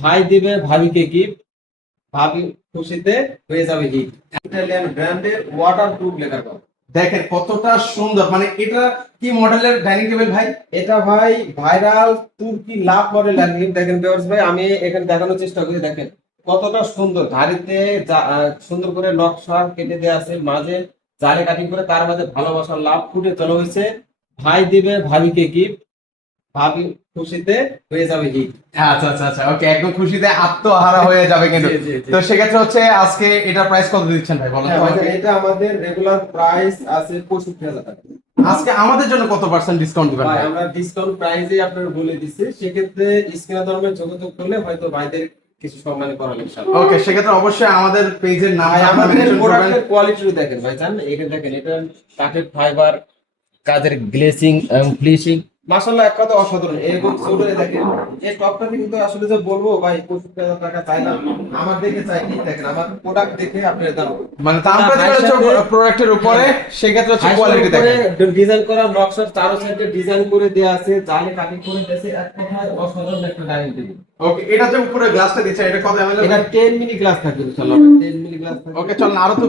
ভাই দিবে ভাবিকে গিফট, ভাবি খুশিতে হয়ে যাবে হিট। ইটালিয়ান ব্র্যান্ডের ওয়াটারপ্রুফ লেখার কথা। দেখেন কতটা সুন্দর, মানে এটা কি মডেলের ডাইনিং টেবিল ভাই? এটা ভাই ভাইরাল তুর্কি লাভ মডেল ডাইনিং। দেখেন ভিউয়ার্স ভাই, আমি এখানে দেখানোর চেষ্টা করি। দেখেন কতটা সুন্দর, ধারিতে সুন্দর করে নকশা কেটে দেওয়া আছে, মাঝে জালে কাটিং করে, তার মাঝে ভালোবাসার লাভ ফুটে তোলা হয়েছে। ভাই দিবে ভাবিকে গিফট, ভাবি খুশিতে হয়ে যাবে হিট। আচ্ছা আচ্ছা আচ্ছা, ওকে, একদম খুশিতে আত্মহারা হয়ে যাবে কিন্তু। জি, জি, জি। তো সেক্ষেত্রে হচ্ছে আজকে এটার প্রাইস কত দিচ্ছেন ভাই, বলেন হ্যাঁ তো ভাইজান, আমাকে। এটা আমাদের রেগুলার প্রাইস আছে 65,000 টাকা। আজকে আমাদের জন্য কত পার্সেন্ট ডিসকাউন্ট দিবেন ভাই ভাই? আমরা ডিসকাউন্ট প্রাইসে আপনার বলে দিচ্ছি, সেক্ষেত্রে স্ক্রিনে ধর্মের যোগাযোগ করলে হয়তো ভাইদের কিছু সম্মান করা ইনশাআল্লাহ। ওকে, সেক্ষেত্রে অবশ্যই আমাদের পেজের নাম ভাই আপনারা আমাদের মেনশন করবেন। প্রোডাক্টের কোয়ালিটি দেখেন ভাইজান, এখানে দেখেন এটা কাঠের ফাইবার, কাজের গ্লেসিং ফিনিশিং, মাশাআল্লাহ এক কথা অসাধারণ। এবং ছোট দেখেন এই টপটাতে কিন্তু আসলে যে বলবো ভাই 65,000 টাকা চাই না, আমার দেখে চাই কি, দেখেন আমার প্রোডাক্ট দেখে আপনার দাম। মানে দামটা যেটা হচ্ছে প্রোডাক্টের উপরে, সেক্ষেত্রে হচ্ছে কোয়ালিটি দেখেন। ডিজাইন করা নকশার চারো সাইডে ডিজাইন করে দেয়া আছে, জালে কাটিং করে দিয়েছে, এক কথায় অসাধারণ একটা ডাইনিং টেবিল। ওকে, এটা যে উপরে গ্লাসটা দিচ্ছে, এটা কত এমএল? এটা 10 মিলি গ্লাস থাকবে ইনশাআল্লাহ, 10 মিলি গ্লাস থাকবে। ওকে, চল না আরো তো